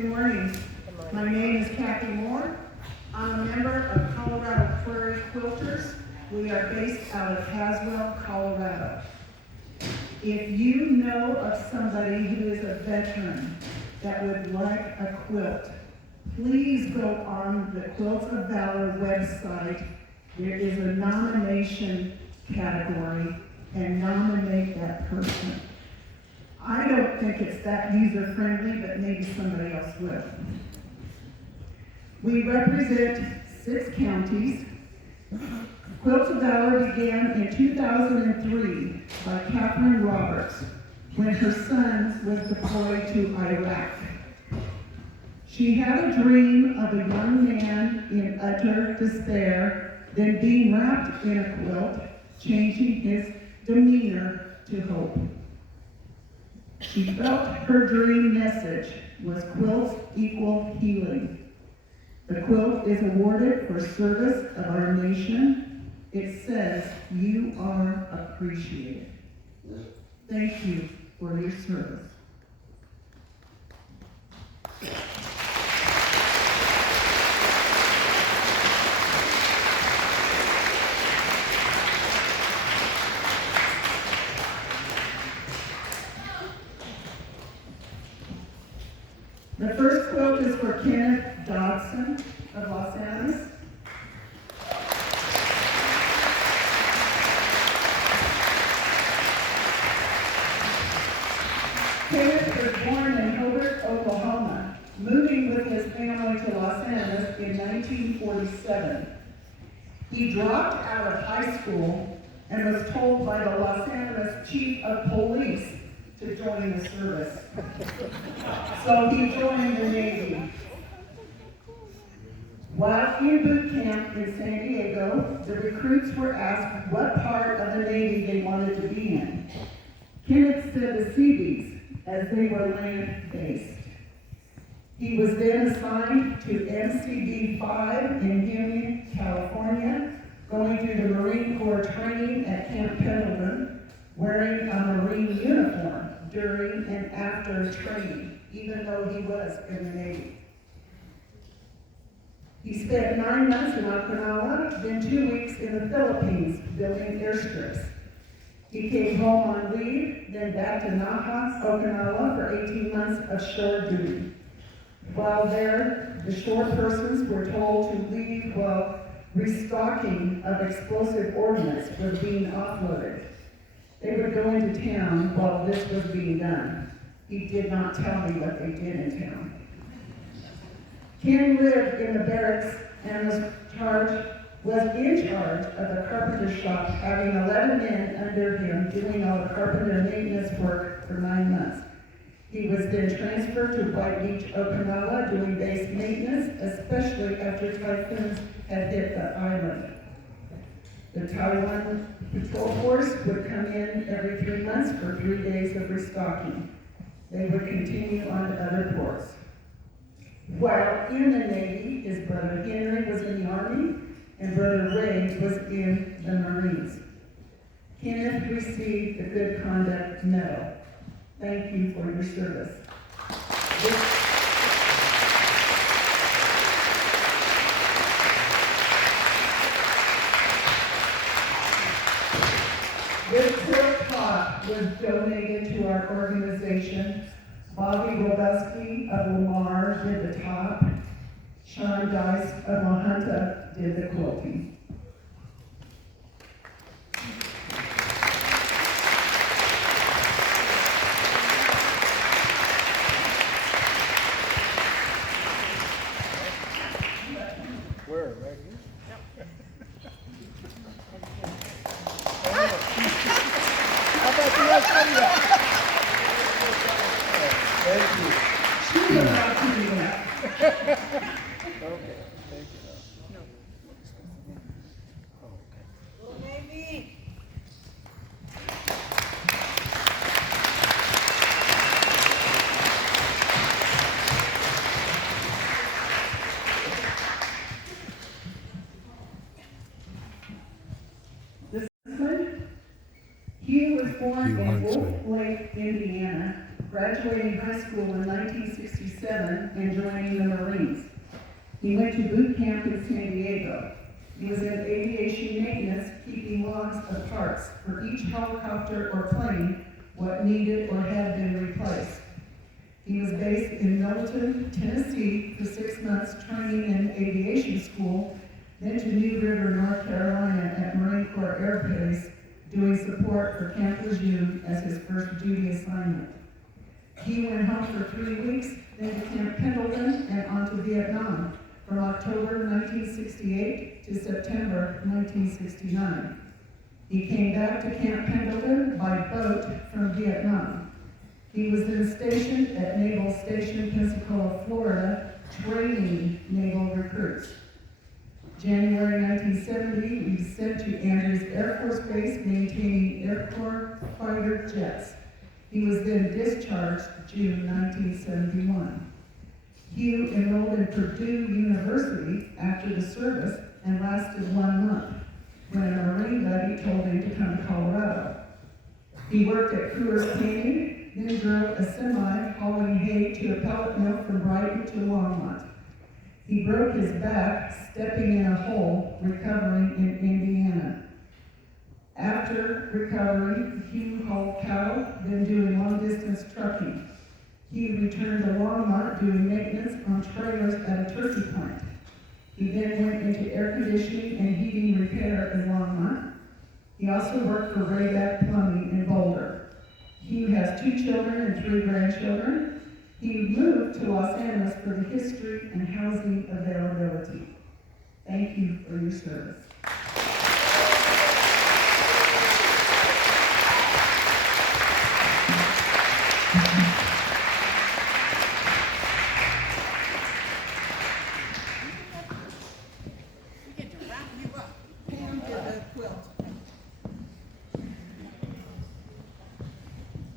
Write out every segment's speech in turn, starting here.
Good morning. My name is Kathy Moore. I'm a member of Colorado Prairie Quilters. We are based out of Haswell, Colorado. If you know of somebody who is a veteran that would like a quilt, please go on the Quilts of Valor website. There is a nomination category and nominate that person. I don't think it's that user-friendly, but maybe somebody else will. We represent 6 counties. Quilts of Valor began in 2003 by Catherine Roberts when her son was deployed to Iraq. She had a dream of a young man in utter despair, then being wrapped in a quilt, changing his demeanor to hope. She felt her dream message was quilts equal healing. The quilt is awarded for service of our nation. It says, you are appreciated. Thank you for your service. The first quilt is for Kenneth Dodson of Los Angeles. Kenneth was born in Hobart, Oklahoma, moving with his family to Los Angeles in 1947. He dropped out of high school and was told by the Los Angeles Chief of Police to join the service. So he joined the Navy. While in boot camp in San Diego, the recruits were asked what part of the Navy they wanted to be in. Kenneth said the Seabees, as they were land-based. He was then assigned to MCD 5 in Union, California, going through the Marine Corps training at Camp Pendleton, wearing a Marine uniform during and after training, even though he was in the Navy. He spent 9 months in Okinawa, then 2 weeks in the Philippines building airstrips. He came home on leave, then back to Naha, Okinawa for 18 months of shore duty. While there, the shore persons were told to leave while restocking of explosive ordnance was being offloaded. They would go into town while this was being done. He did not tell me what they did in town. Ken lived in the barracks and was in charge of the carpenter shop, having 11 men under him doing all the carpenter maintenance work for 9 months. He was then transferred to White Beach, Okinawa, doing base maintenance, especially after typhoons had hit the island. The Taiwan Patrol Force would come in every 3 months for 3 days of restocking. They would continue on to other ports. While in the Navy, his brother Henry was in the Army, and brother Ray was in the Marines. Kenneth received the Good Conduct Medal. Thank you for your service. This quilt top was donated to our organization. Bobby Robuski of Lamar did the top. Sean Dice of Mahunta did the quilting. Where? Right here? How about the rest of you? Thank you. She's allowed to do that. Okay, thank you. No. Oh, okay. Well, maybe. This one, he was born in Wolf Lake, Indiana, graduating high school in 1967 and joining the Marines. He went to boot camp in San Diego. He was in aviation maintenance, keeping logs of parts for each helicopter or plane, what needed or had been replaced. He was based in Milton, Tennessee for 6 months training in aviation school, then to New River, North Carolina at Marine Corps Air Base, doing support for Camp Lejeune as his first duty assignment. He went home for 3 weeks, then to Camp Pendleton and on to Vietnam from October 1968 to September 1969. He came back to Camp Pendleton by boat from Vietnam. He was then stationed at Naval Station Pensacola, Florida, training naval recruits. January 1970, he was sent to Andrews Air Force Base, maintaining Air Corps fighter jets. He was then discharged June 1971. Hugh enrolled in Purdue University after the service and lasted 1 month, when a Marine buddy told him to come to Colorado. He worked at Coors Canning, then drove a semi hauling hay to a pellet mill from Brighton to Longmont. He broke his back stepping in a hole, recovering in Indiana. After recovery, Hugh hauled cattle, then doing long-distance trucking. He returned to Longmont doing maintenance on trailers at a turkey plant. He then went into air conditioning and heating repair in Longmont. He also worked for Rayback Plumbing in Boulder. Hugh has 2 children and 3 grandchildren. He moved to Los Angeles for the history and housing availability. Thank you for your service. Pam did the quilt.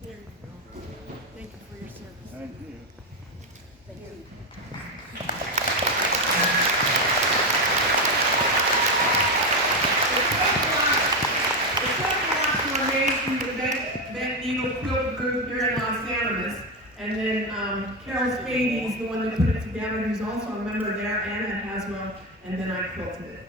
There you go. Thank you for your service. Thank you. Thank you. The quilt were made through the Bent Needle Quilt Group here in Los Animas. And then Carol Spady's the one that put it together, who's also a member there, Anna Haswell, and then I quilted it.